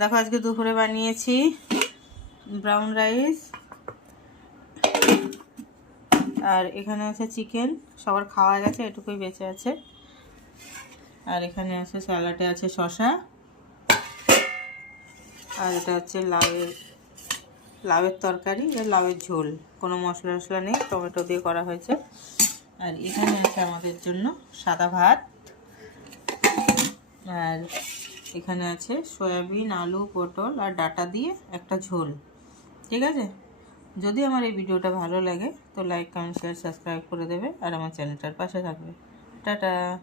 দেখো আজকে দুপুরে বানিয়েছি ব্রাউন রাইস, আর এখানে আছে চিকেন, সবার খাওয়া গেছে, এটুকুই বেঁচে আছে। আর এখানে আছে স্যালাডে আছে শসা, আর এটা হচ্ছে লাউয়ের তরকারি, লাউয়ের ঝোল, কোনো মশলা টশলা নেই, টমেটো দিয়ে করা হয়েছে। আর এখানে আছে আমাদের জন্য সাদা ভাত, আর এখানে আছে সয়াবিন, আলু, পটল আর ডাঁটা দিয়ে একটা ঝোল। ঠিক আছে, যদি আমার এই ভিডিওটা ভালো লাগে তো লাইক, কমেন্ট, শেয়ার, সাবস্ক্রাইব করে দেবে আর আমার চ্যানেলটার পাশে থাকবে। টাটা।